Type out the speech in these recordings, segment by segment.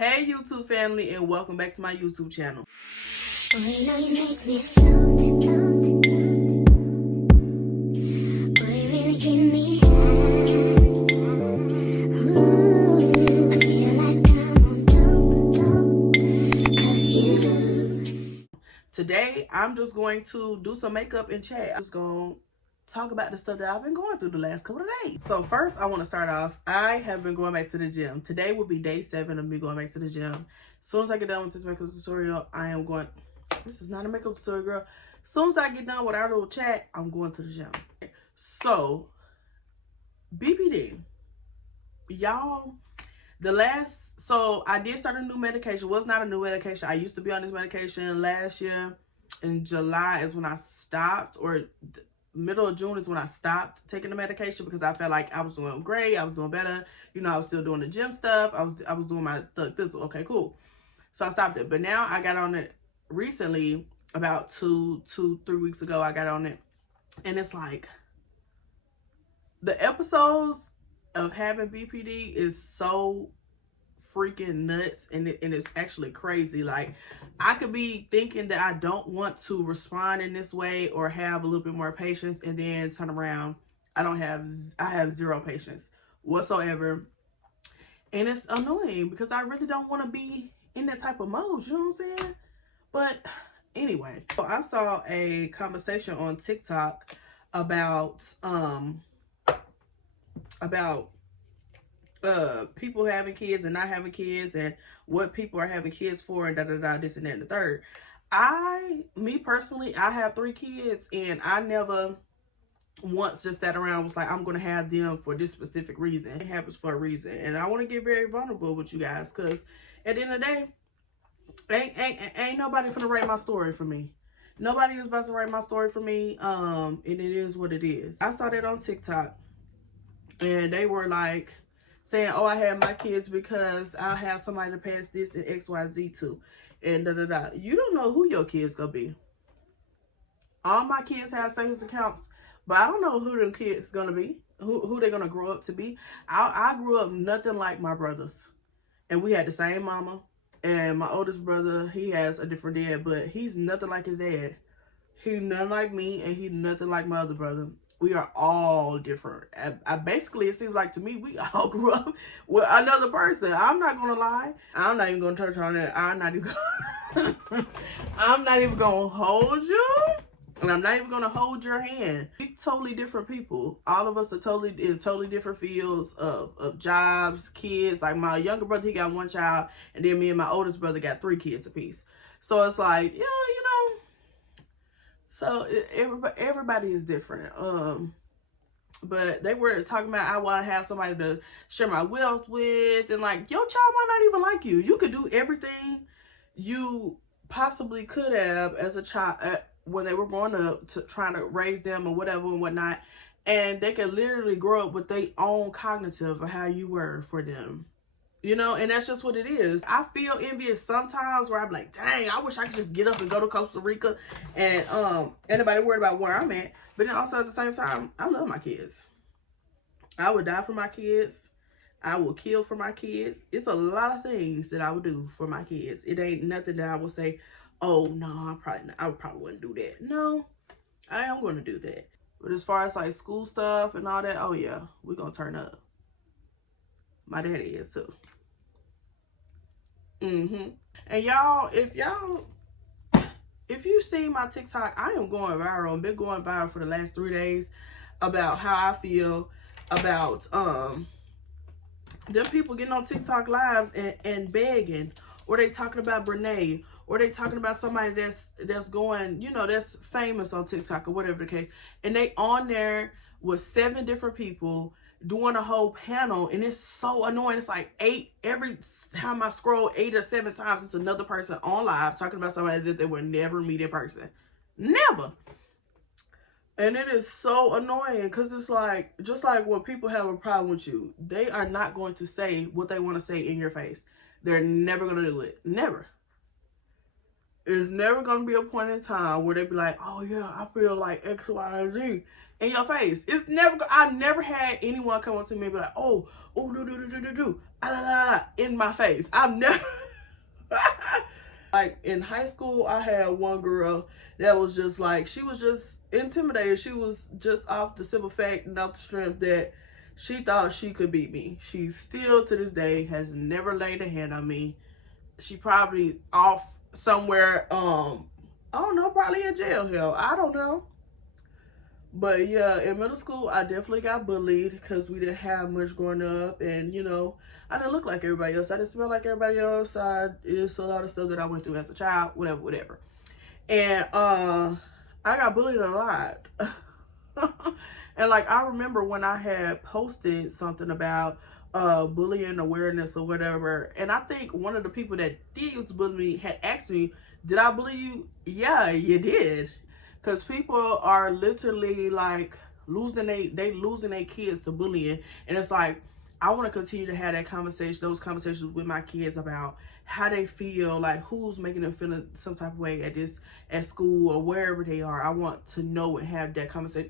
Hey YouTube family, and welcome back to my YouTube channel. Today I'm just going to do some makeup and chat. I'm just going to talk about the stuff that I've been going through the last couple of days. So first I want to start off, I have been going back to the gym. Today will be day 7 of me going back to the gym. As soon as I get done with this makeup tutorial, I am going, this is not a makeup tutorial, girl. As soon as I get done with our little chat, I'm going to the gym. So BPD, y'all, so I did start a new medication. Well, it's not a new medication. I used to be on this medication last year. In July is when I stopped, or middle of June is when I stopped taking the medication because I felt like I was doing great. I was doing better. You know, I was still doing the gym stuff. I was doing my this. Okay, cool. So I stopped it. But now I got on it recently, about 3 weeks ago. I got on it, and it's like the episodes of having BPD is so freaking nuts, and it's actually crazy. Like, I could be thinking that I don't want to respond in this way or have a little bit more patience, and then turn around, I have zero patience whatsoever, and it's annoying because I really don't want to be in that type of mode, you know what I'm saying? But anyway, so I saw a conversation on TikTok about people having kids and not having kids, and what people are having kids for, and this and that and the third. Me personally, I have 3 kids, and I never once just sat around and was like, I'm gonna have them for this specific reason. It happens for a reason, and I want to get very vulnerable with you guys, because at the end of the day, ain't nobody finna write my story for me. Nobody is about to write my story for me, and it is what it is. I saw that on TikTok, and they were like saying, oh, I had my kids because I'll have somebody to pass this and XYZ to, and You don't know who your kids gonna be. All my kids have savings accounts, but I don't know who them kids gonna be, who they're gonna grow up to be. I grew up nothing like my brothers, and we had the same mama, and my oldest brother, he has a different dad, but he's nothing like his dad. He's nothing like me, and he's nothing like my other brother. We are all different. I basically, it seems like to me, we all grew up with another person. I'm not gonna lie. I'm not even gonna touch on it. I'm not even gonna hold you, and I'm not even gonna hold your hand. We totally different people. All of us are totally in totally different fields of jobs, kids. Like my younger brother, he got 1 child, and then me and my oldest brother got 3 kids apiece. So it's like, yeah, you know. So everybody is different. But they were talking about, I want to have somebody to share my wealth with, and like, your child might not even like you. You could do everything you possibly could have as a child when they were growing up, to trying to raise them or whatever and whatnot, and they could literally grow up with their own cognitive of how you were for them. You know, and that's just what it is. I feel envious sometimes where I'm like, dang, I wish I could just get up and go to Costa Rica and anybody worried about where I'm at. But then also at the same time, I love my kids. I would die for my kids. I will kill for my kids. It's a lot of things that I would do for my kids. It ain't nothing that I would say, oh no, I probably wouldn't do that. No, I am going to do that. But as far as like school stuff and all that, oh yeah, we're going to turn up. My daddy is too. And y'all, if you see my TikTok, I am going viral. I've been going viral for the last 3 days about how I feel about them people getting on TikTok lives and begging, or they talking about Brene, or they talking about somebody that's going, you know, that's famous on TikTok or whatever the case, and they on there with 7 different people doing a whole panel, and it's so annoying. It's like 8, every time I scroll 8 or 7 times, it's another person on live talking about somebody that they would never meet in person. Never. And it is so annoying, because it's like, just like when people have a problem with you, they are not going to say what they want to say in your face. They're never going to do it. Never. It's never gonna be a point in time where they be like, oh yeah, I feel like X, Y, and Z in your face. It's never. I never had anyone come up to me and be like, oh, in my face. I've never. Like in high school, I had one girl that was just like, she was just intimidated. She was just off the simple fact and off the strength that she thought she could beat me. She still to this day has never laid a hand on me. She probably off somewhere, I don't know, probably in jail, hell, I don't know. But yeah, in middle school, I definitely got bullied because we didn't have much growing up, and you know, I didn't look like everybody else. I didn't smell like everybody else. It's a lot of stuff that I went through as a child, whatever. And I got bullied a lot. And like, I remember when I had posted something about bullying awareness or whatever, and I think one of the people that did used to bully me had asked me, did I bully you? Yeah, you did. Because people are literally like losing their kids to bullying. And it's like, I want to continue to have those conversations with my kids about how they feel, like who's making them feel some type of way at school or wherever they are. I want to know and have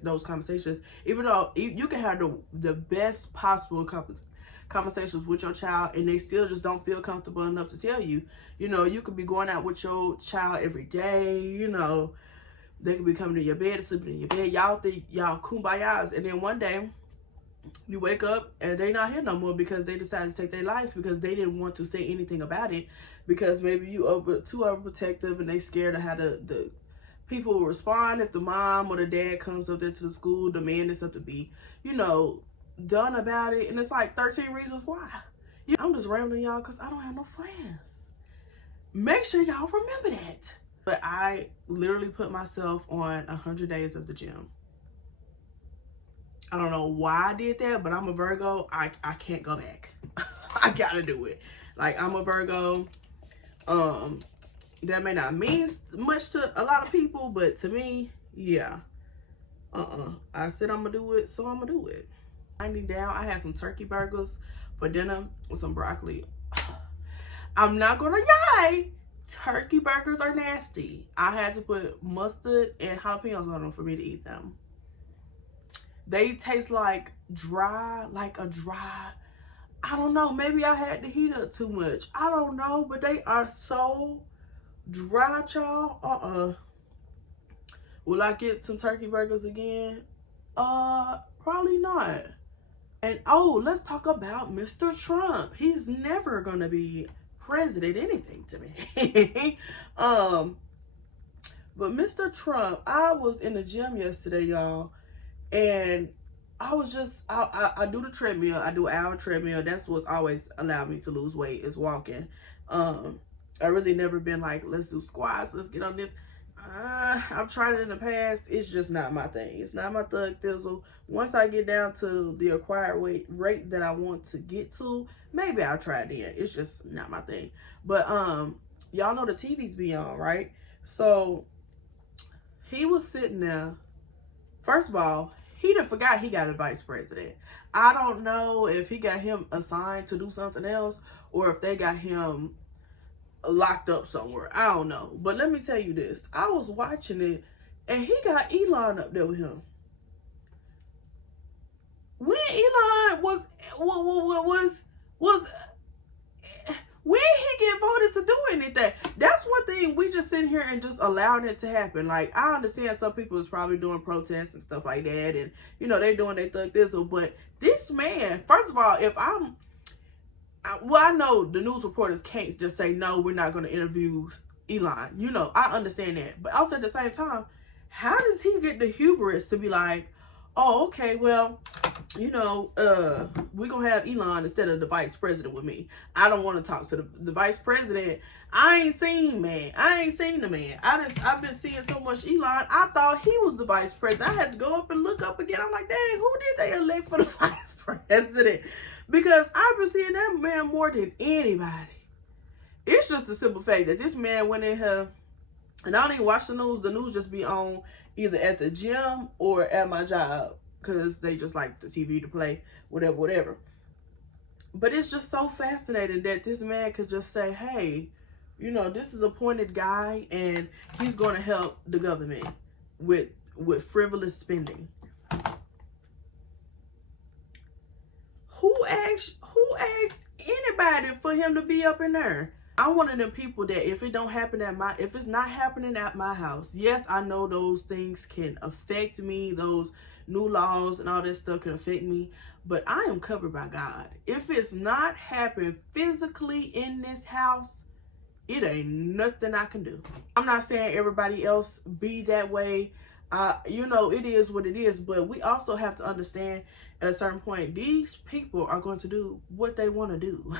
those conversations, even though you can have the best possible conversations with your child and they still just don't feel comfortable enough to tell you. You know, you could be going out with your child every day, you know, they could be coming to your bed, sleeping in your bed. Y'all think y'all kumbayas, and then one day you wake up and they're not here no more because they decided to take their lives because they didn't want to say anything about it, because maybe you too overprotective and they scared of how the people will respond if the mom or the dad comes up there to the school demanding something to be, you know, done about it. And it's like 13 reasons why. I'm just rambling, y'all, because I don't have no friends. Make sure y'all remember that. But I literally put myself on 100 days of the gym. I don't know why I did that, but I'm a Virgo. I can't go back. I gotta do it. Like, I'm a Virgo. That may not mean much to a lot of people, but to me, yeah. I said I'm gonna do it, so I'm gonna do it. Winding down, I had some turkey burgers for dinner with some broccoli. I'm not gonna lie. Turkey burgers are nasty. I had to put mustard and jalapenos on them for me to eat them. They taste like dry, I don't know, maybe I had the heat up too much. I don't know, but they are so dry, y'all. Will I get some turkey burgers again? Probably not. And oh, let's talk about Mr. Trump. He's never gonna be president anything to me. But Mr. Trump, I was in the gym yesterday, y'all, and I was just I do the treadmill. I do an hour treadmill. That's what's always allowed me to lose weight, is walking. I really never been like, let's do squats, let's get on this. I've tried it in the past. It's just not my thing. It's not my thug thizzle. Once I get down to the acquired weight rate that I want to get to, maybe I'll try it then. It's just not my thing. But y'all know the TV's be on, right? So he was sitting there. First of all, he done forgot he got a vice president. I don't know if he got him assigned to do something else or if they got him locked up somewhere. I don't know. But let me tell you this. I was watching it and he got Elon up there with him. When Elon was when he get voted to do anything? That's one thing. We just sit here and just allowing it to happen. Like, I understand some people is probably doing protests and stuff like that, and you know, they doing their thug thistle, but this man, first of all, if I know the news reporters can't just say, no, we're not going to interview Elon. You know, I understand that. But also at the same time, how does he get the hubris to be like, oh, okay, well, you know, we're going to have Elon instead of the vice president with me. I don't want to talk to the vice president. I ain't seen the man. I've been seeing so much Elon. I thought he was the vice president. I had to go up and look up again. I'm like, dang, who did they elect for the vice president? Because I've been seeing that man more than anybody. It's just the simple fact that this man went in here, and I don't even watch the news. The news just be on either at the gym or at my job, because they just like the TV to play, whatever. But it's just so fascinating that this man could just say, hey, You know, this is a appointed guy, and he's going to help the government with frivolous spending. Who asked anybody for him to be up in there? I'm one of them people that if it don't happen if it's not happening at my house, yes, I know those things can affect me. Those new laws and all this stuff can affect me, but I am covered by God. If it's not happening physically in this house, it ain't nothing I can do. I'm not saying everybody else be that way. You know, it is what it is, but we also have to understand at a certain point, these people are going to do what they want to do.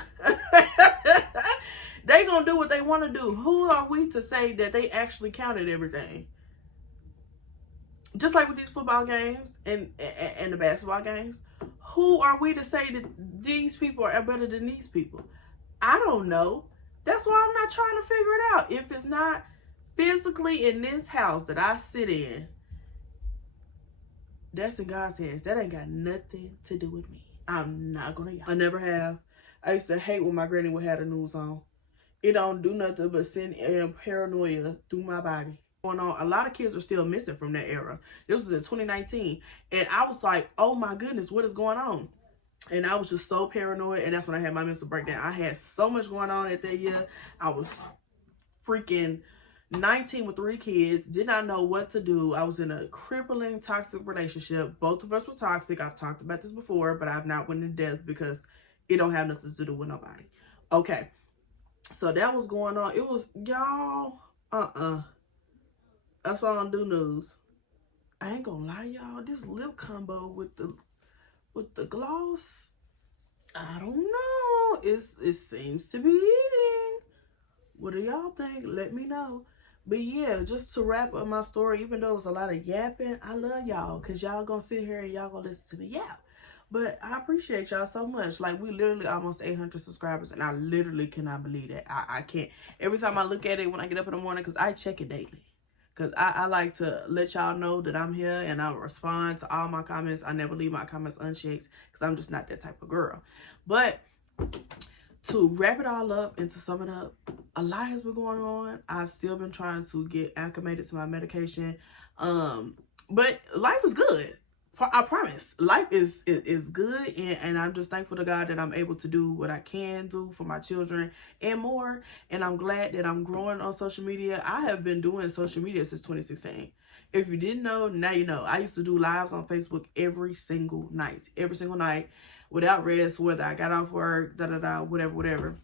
They gonna do what they want to do. Who are we to say that they actually counted everything? Just like with these football games and the basketball games, who are we to say that these people are better than these people? I don't know. That's why I'm not trying to figure it out. If it's not physically in this house that I sit in, that's in God's hands. That ain't got nothing to do with me. I'm not gonna. I never have. I used to hate when my granny would have the news on. It don't do nothing but send paranoia through my body. Going on, a lot of kids are still missing from that era. This was in 2019, and I was like, oh my goodness, what is going on? And I was just so paranoid, and that's when I had my mental breakdown. I had so much going on at that year. I was freaking 19 with 3 kids, did not know what to do. I was in a crippling toxic relationship. Both of us were toxic. I've talked about this before, but I've not went into depth because it don't have nothing to do with nobody. Okay, so that was going on. It was, y'all, that's why I don't do news. I ain't gonna lie, y'all, this lip combo with the gloss, I don't know, it seems to be eating. What do y'all think? Let me know. But yeah, just to wrap up my story, even though it was a lot of yapping, I love y'all because y'all gonna sit here and y'all gonna listen to me yap. But I appreciate y'all so much. Like, we literally almost 800 subscribers, and I literally cannot believe that. I can't. Every time I look at it when I get up in the morning, because I check it daily. Because I like to let y'all know that I'm here, and I respond to all my comments. I never leave my comments unchecked because I'm just not that type of girl. But to wrap it all up and to sum it up, a lot has been going on. I've still been trying to get acclimated to my medication. But life is good. I promise. Life is good, and I'm just thankful to God that I'm able to do what I can do for my children and more. And I'm glad that I'm growing on social media. I have been doing social media since 2016. If you didn't know, now you know. I used to do lives on Facebook every single night, without rest, whether I got off work, whatever.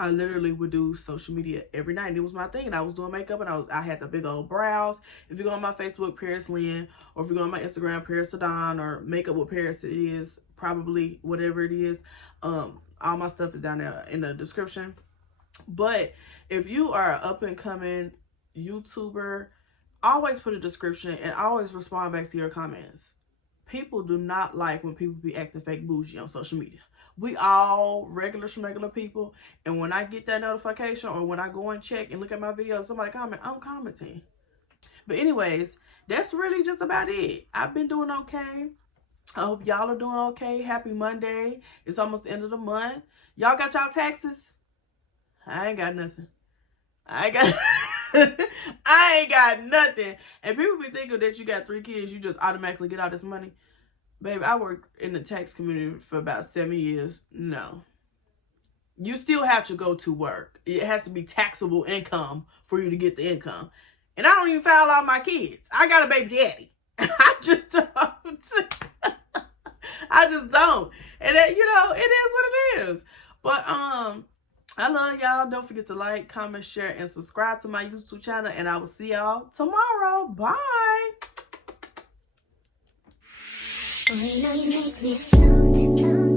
I literally would do social media every night. It was my thing. And I was doing makeup, and I had the big old brows. If you go on my Facebook, ParisLynn, or if you go on my Instagram, Paris Dawn, or Makeup with Paris, it is probably whatever it is. All my stuff is down there in the description. But if you are an up and coming YouTuber, always put a description and always respond back to your comments. People do not like when people be acting fake bougie on social media. We all regular people, and when I get that notification or when I go and check and look at my videos, somebody comment, I'm commenting. But anyways, that's really just about it. I've been doing okay. I hope y'all are doing okay. Happy Monday. It's almost the end of the month. Y'all got y'all taxes? I ain't got nothing. I ain't got nothing. And people be thinking that you got 3 kids, you just automatically get all this money. Baby, I worked in the tax community for about 7 years. No. You still have to go to work. It has to be taxable income for you to get the income. And I don't even file all my kids. I got a baby daddy. I just don't. I just don't. And that, you know, it is what it is. But I love y'all. Don't forget to like, comment, share, and subscribe to my YouTube channel. And I will see y'all tomorrow. Bye. When you make me float.